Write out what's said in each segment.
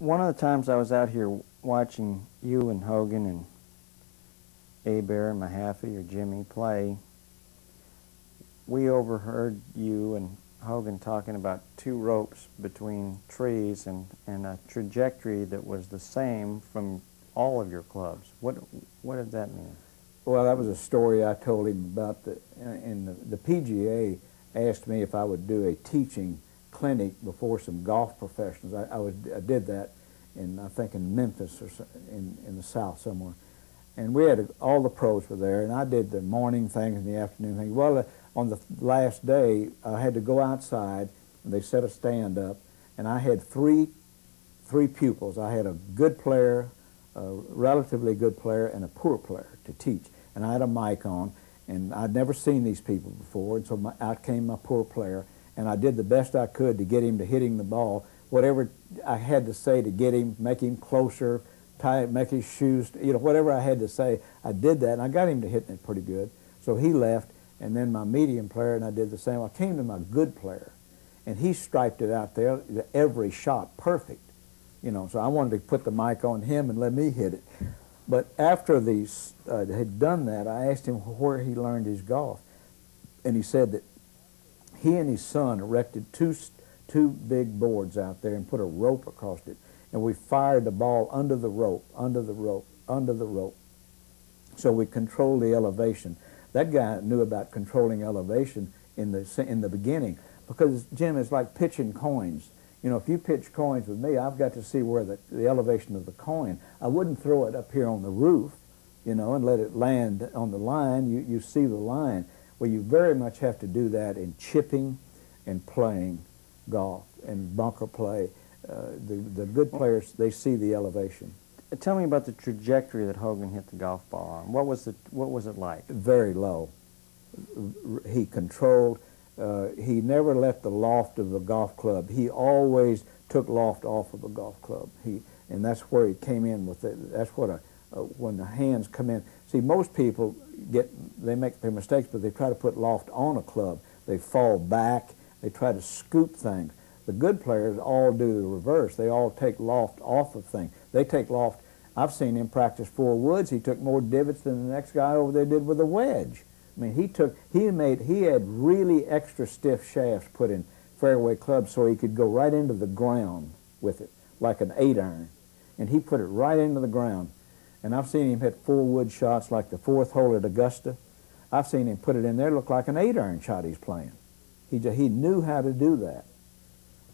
One of the times I was out here watching you and Hogan and Bear and Mahaffey or Jimmy play, we overheard you and Hogan talking about two ropes between trees and a trajectory that was the same from all of your clubs. What did that mean? Well, that was a story I told him about. The PGA asked me if I would do a teaching clinic before some golf professionals. I did that I think in Memphis or in the South somewhere. And we had all the pros were there, and I did the morning thing and the afternoon thing. Well, on the last day, I had to go outside, and they set a stand up, and I had three pupils. I had a good player, a relatively good player, and a poor player to teach. And I had a mic on, and I'd never seen these people before, and so out came my poor player, and I did the best I could to get him to hitting the ball. Whatever I had to say to get him, make him closer, make his shoes, whatever I had to say, I did that, and I got him to hitting it pretty good. So he left, and then my medium player, and I did the same. I came to my good player, and he striped it out there, every shot perfect, so I wanted to put the mic on him and let me hit it. But after these had done that, I asked him where he learned his golf, and he said that he and his son erected two big boards out there and put a rope across it, and we fired the ball under the rope, under the rope, under the rope. So we controlled the elevation. That guy knew about controlling elevation in the beginning, because, Jim, it's like pitching coins. If you pitch coins with me, I've got to see where the elevation of the coin. I wouldn't throw it up here on the roof, and let it land on the line. You see the line. Well, you very much have to do that in chipping and playing golf and bunker play. The good players, they see the elevation. Tell me about the trajectory that Hogan hit the golf ball on. What was it like? Very low. He controlled. He never let the loft of the golf club. He always took loft off of the golf club. And that's where he came in with it. That's what when the hands come in. See, most people they make their mistakes, but they try to put loft on a club. They fall back. They try to scoop things. The good players all do the reverse. They all take loft off of things. They take loft. I've seen him practice 4 woods. He took more divots than the next guy over there did with a wedge. I mean, he had really extra stiff shafts put in fairway clubs so he could go right into the ground with it, like an 8-iron. And he put it right into the ground. And I've seen him hit 4 wood shots like the 4th hole at Augusta. I've seen him put it in there, look like an 8-iron shot he's playing. He knew how to do that.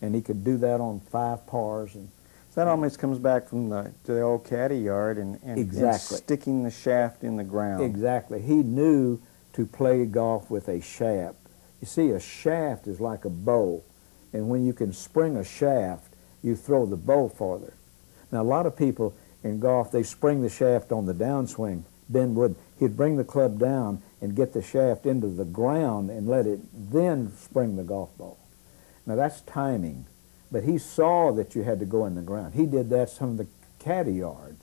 And he could do that on 5 pars. And so that almost comes back from to the old caddy yard and exactly. And sticking the shaft in the ground. Exactly. He knew to play golf with a shaft. You see, a shaft is like a bow. And when you can spring a shaft, you throw the bow farther. Now, a lot of people in golf, they spring the shaft on the downswing. Ben would. He'd bring the club down and get the shaft into the ground and let it then spring the golf ball. Now, that's timing. But he saw that you had to go in the ground. He did that from the caddy yard.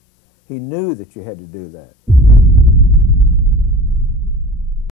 He knew that you had to do that.